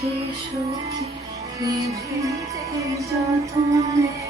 সখী নিভিতে যতনে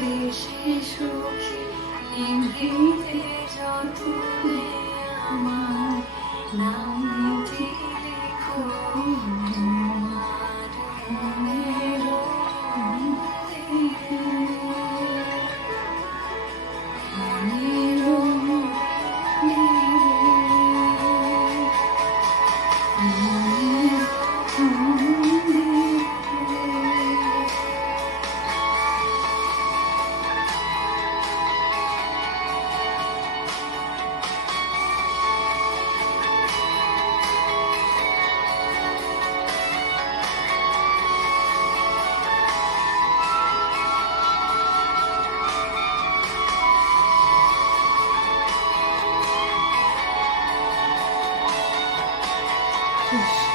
বেশি সুখী ইংরেজিতে যত Yes.